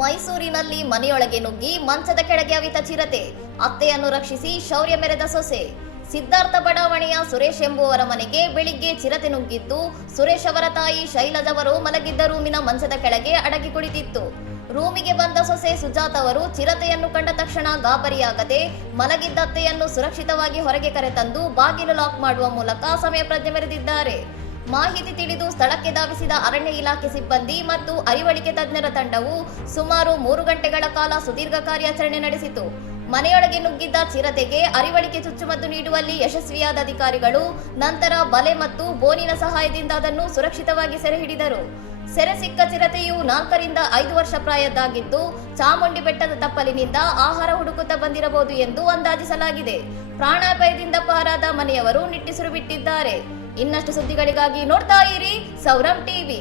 ಮೈಸೂರಿನಲ್ಲಿ ಮನೆಯೊಳಗೆ ನುಗ್ಗಿ ಮಂಚದ ಕೆಳಗೆ ಅವಿತ ಚಿರತೆ, ಅತ್ತೆಯನ್ನು ರಕ್ಷಿಸಿ ಶೌರ್ಯ ಮೆರೆದ ಸೊಸೆ. ಸಿದ್ಧಾರ್ಥ ಬಡಾವಣೆಯ ಸುರೇಶ್ ಎಂಬುವರ ಮನೆಗೆ ಬೆಳಿಗ್ಗೆ ಚಿರತೆ ನುಗ್ಗಿದ್ದು, ಸುರೇಶ್ ಅವರ ತಾಯಿ ಶೈಲಜವರು ಮಲಗಿದ್ದ ರೂಮಿನ ಮಂಚದ ಕೆಳಗೆ ಅಡಗಿ ಕುಳಿತಿತ್ತು. ರೂಮಿಗೆ ಬಂದ ಸೊಸೆ ಸುಜಾತ್ ಅವರು ಚಿರತೆಯನ್ನು ಕಂಡ ತಕ್ಷಣ ಗಾಬರಿಯಾಗದೆ ಮಲಗಿದ್ದ ಅತ್ತೆಯನ್ನು ಸುರಕ್ಷಿತವಾಗಿ ಹೊರಗೆ ಕರೆತಂದು ಬಾಗಿಲು ಲಾಕ್ ಮಾಡುವ ಮೂಲಕ ಸಮಯ ಪ್ರಜ್ಞೆ ಮೆರೆದಿದ್ದಾರೆ. ಮಾಹಿತಿ ತಿಳಿದು ಸ್ಥಳಕ್ಕೆ ಧಾವಿಸಿದ ಅರಣ್ಯ ಇಲಾಖೆ ಸಿಬ್ಬಂದಿ ಮತ್ತು ಅರಿವಳಿಕೆ ತಜ್ಞರ ತಂಡವು ಸುಮಾರು 3 ಗಂಟೆಗಳ ಕಾಲ ಸುದೀರ್ಘ ಕಾರ್ಯಾಚರಣೆ ನಡೆಸಿತು. ಮನೆಯೊಳಗೆ ನುಗ್ಗಿದ್ದ ಚಿರತೆಗೆ ಅರಿವಳಿಕೆ ಚುಚ್ಚುಮದ್ದು ನೀಡುವಲ್ಲಿ ಯಶಸ್ವಿಯಾದ ಅಧಿಕಾರಿಗಳು ನಂತರ ಬಲೆ ಮತ್ತು ಬೋನಿನ ಸಹಾಯದಿಂದ ಅದನ್ನು ಸುರಕ್ಷಿತವಾಗಿ ಸೆರೆ ಹಿಡಿದರು. ಸೆರೆ ಸಿಕ್ಕ ಚಿರತೆಯು 4 ರಿಂದ 5 ವರ್ಷ ಪ್ರಾಯದ್ದಾಗಿದ್ದು, ಚಾಮುಂಡಿ ಬೆಟ್ಟದ ತಪ್ಪಲಿನಿಂದ ಆಹಾರ ಹುಡುಕುತ್ತಾ ಬಂದಿರಬಹುದು ಎಂದು ಅಂದಾಜಿಸಲಾಗಿದೆ. ಪ್ರಾಣಾಪಾಯದಿಂದ ಪಾರಾದ ಮನೆಯವರು ನಿಟ್ಟುಸಿರು ಬಿಟ್ಟಿದ್ದಾರೆ. ಇನ್ನಷ್ಟು ಸುದ್ದಿಗಳಿಗಾಗಿ ನೋಡ್ತಾ ಇರಿ ಸೌರಂ ಟಿವಿ.